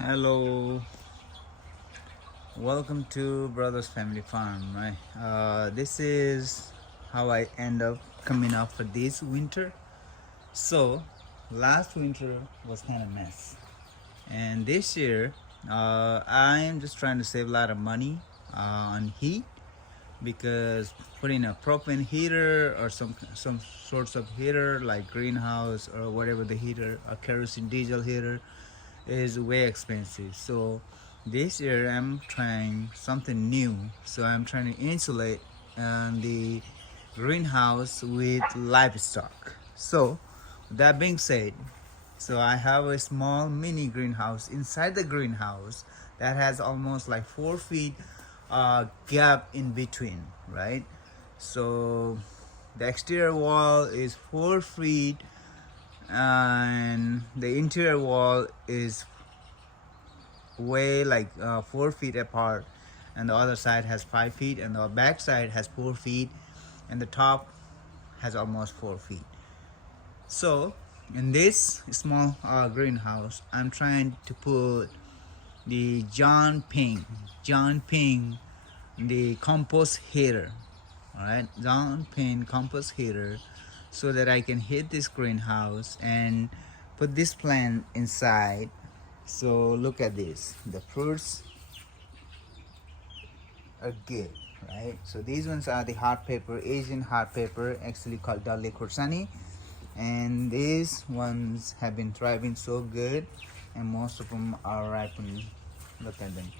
Hello, welcome to Brothers Family Farm. This is how I end up coming up for this winter. So, last winter was kind of mess, and this year I'm just trying to save a lot of money on heat because putting a propane heater or some sorts of heater like greenhouse or whatever the heater, a kerosene diesel heater is way expensive. So this year I'm trying something new. So I'm trying to insulate the greenhouse with livestock. So that being said, so I have a small mini greenhouse inside the greenhouse that has almost like 4 feet gap in between, right? So the exterior wall is 4 feet and the interior wall is way like 4 feet apart, and the other side has 5 feet, and the back side has 4 feet, and the top has almost 4 feet. So in this small greenhouse, I'm trying to put the John Ping, the compost heater. All right, John Ping compost heater, so that I can hit this greenhouse and put this plant inside. So look at this. The fruits are good, right? So these ones are the hot pepper, Asian hot pepper, actually called Dali Kursani. And these ones have been thriving so good, and most of them are ripening. Look at them.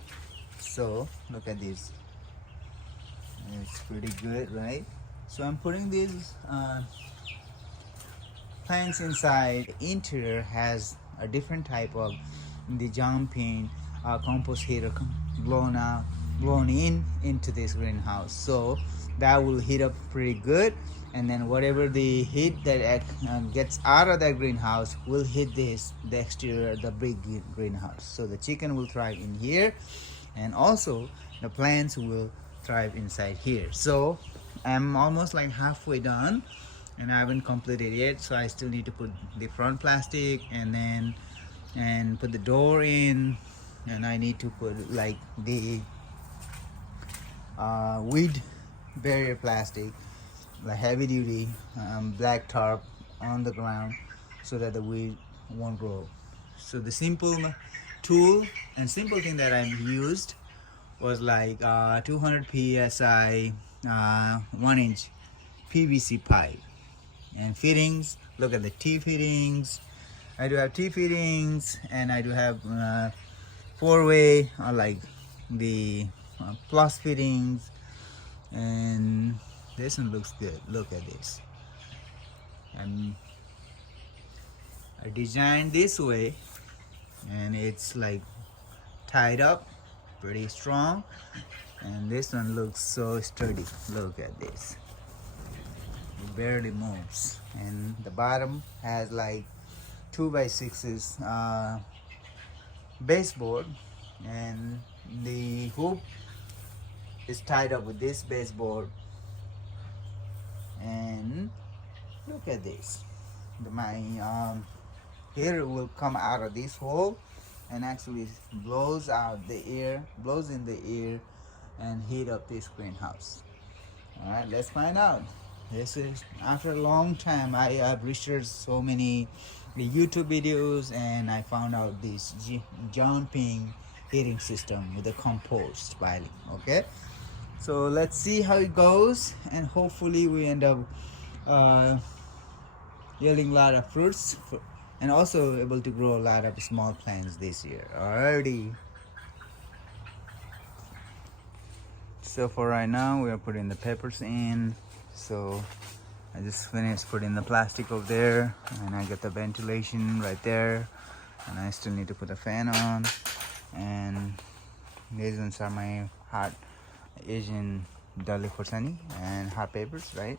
So look at this. It's pretty good, right? So I'm putting these plants inside. The interior has a different type of the jumping compost heater blown in into this greenhouse, so that will heat up pretty good, and then whatever the heat that gets out of that greenhouse will hit the exterior, the big greenhouse. So the chicken will thrive in here, and also the plants will thrive inside here. So I'm almost like halfway done, and I haven't completed yet, so I still need to put the front plastic and put the door in, and I need to put like the weed barrier plastic, like heavy duty black tarp on the ground, so that the weed won't grow. So the simple tool and simple thing that I used was like 200 psi 1-inch PVC pipe and fittings. Look at the T fittings. I do have T fittings, and I do have 4-way like the plus fittings, and this one looks good. Look at this. And I designed this way, and it's like tied up pretty strong, and this one looks so sturdy. Look at this. It barely moves, and the bottom has like 2x6s baseboard, and the hoop is tied up with this baseboard. And look at this. My hair will come out of this hole and actually blows in the air and heat up this greenhouse. All right, let's find out. This is after a long time. I have researched so many YouTube videos, and I found out this jumping heating system with a compost piling. Okay, so let's see how it goes, and hopefully we end up yielding a lot of fruits and also able to grow a lot of small plants this year. Alrighty. So for right now, we are putting the peppers in. So I just finished putting the plastic over there, and I got the ventilation right there, and I still need to put a fan on. And these ones are my hot Asian Dali Khorsani and hot peppers, right?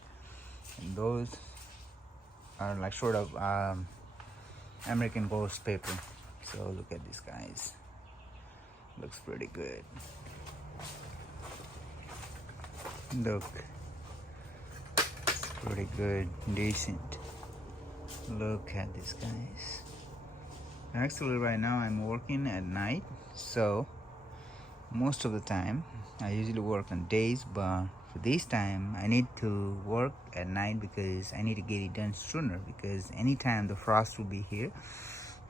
And those are like sort of American ghost pepper. So look at this, guys. Looks pretty good. Look, it's pretty good, decent. Look at this, guys. Actually, right now I'm working at night, so most of the time I usually work on days, but for this time I need to work at night because I need to get it done sooner, because anytime the frost will be here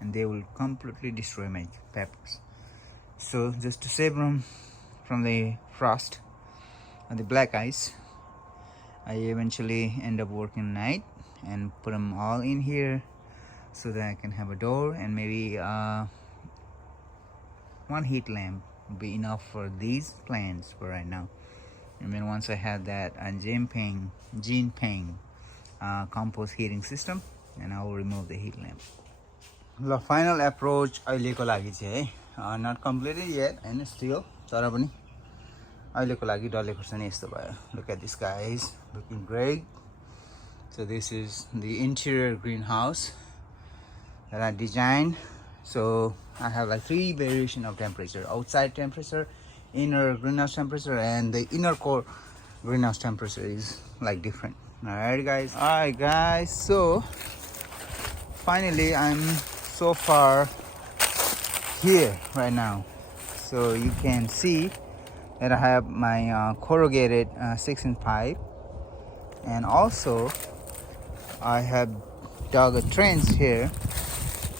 and they will completely destroy my peppers. So just to save them from the frost and the black ice, I eventually end up working night and put them all in here so that I can have a door, and maybe one heat lamp will be enough for these plants for right now. And then once I have that Gene Ping compost heating system, and I will remove the heat lamp. The final approach अहिलेको लागि चाहिँ है, not completed yet and still, तर पनि अहिलेको लागि डल्ले खुर्सानी यस्तो भयो. Look at this, guys, looking great. So this is the interior greenhouse that I designed. So I have like 3 variation of temperature: outside temperature, inner greenhouse temperature, and the inner core greenhouse temperature is like different. Alright guys, so finally I'm so far here right now. So you can see that I have my corrugated 6-inch pipe, and also I have dug a trench here.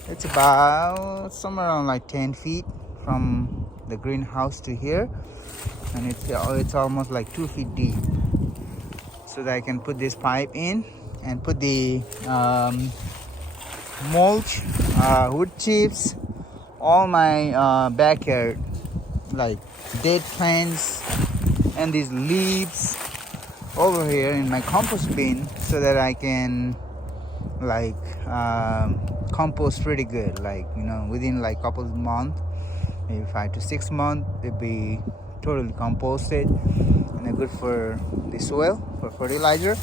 It's about somewhere around like 10 feet from the greenhouse to here, and it's almost like 2 feet deep, so that I can put this pipe in and put the mulch, wood chips, all my backyard, like dead plants and these leaves over here in my compost bin, so that I can like compost pretty good, like, you know, within like couple of months, maybe 5 to 6 months, they'll be totally composted, and they're good for the soil, for fertilizer,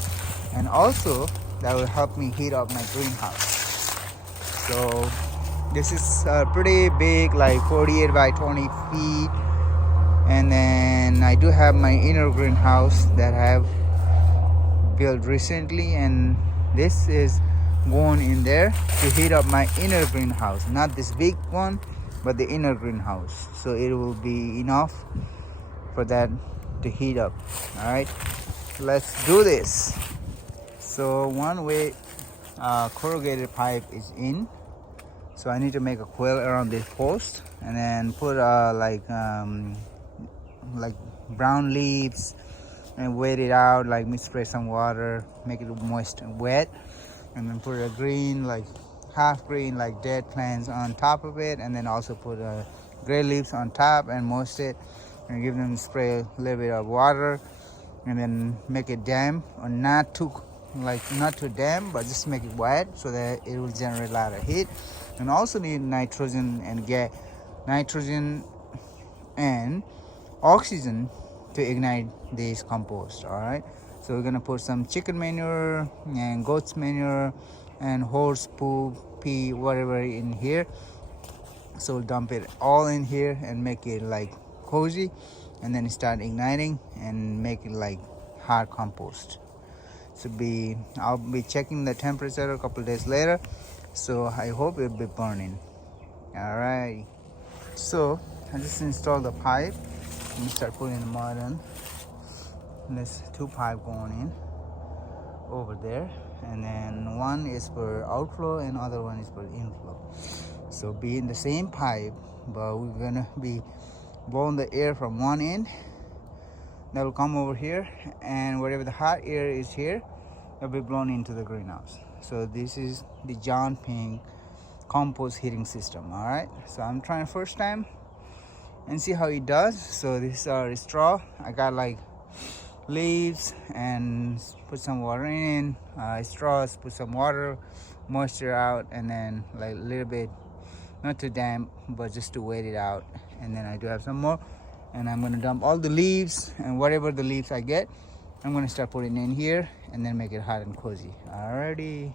and also that will help me heat up my greenhouse. So this is pretty big, like 48 by 20 feet, and then I do have my inner greenhouse that I have built recently, and this is going in there to heat up my inner greenhouse, not this big one, but the inner greenhouse. So it will be enough for that to heat up. All right, let's do this. So one way corrugated pipe is in, so I need to make a coil around this post, and then put like brown leaves and wet it out, like me spray some water, make it moist and wet, and then put a green, like half green, like dead plants on top of it, and then also put gray leaves on top and moist it, and give them spray a little bit of water, and then make it damp, or not too damp, but just make it wet so that it will generate a lot of heat. And also need nitrogen and oxygen to ignite this compost. All right, so we're gonna put some chicken manure and goat's manure and horse poop, pee, whatever in here. So we'll dump it all in here and make it like cozy, and then start igniting and make it like hard compost. So I'll be checking the temperature a couple days later, so I hope it'll be burning. All right, so I just installed the pipe. Let me start putting the mud in. And there's 2 pipes going in over there, and then one is for outflow and other one is for inflow. So be in the same pipe, but we're gonna be blowing the air from one end that will come over here, and whatever the hot air is here, will be blown into the greenhouse. So this is the John Ping compost heating system. All right, so I'm trying first time and see how it does. So this is our straw. I got like leaves and put some water in, straws, put some water, moisture out, and then like a little bit, not too damp, but just to wet it out. And then I do have some more, and I'm gonna dump all the leaves, and whatever the leaves I get, I'm gonna start putting in here and then make it hot and cozy. Alrighty.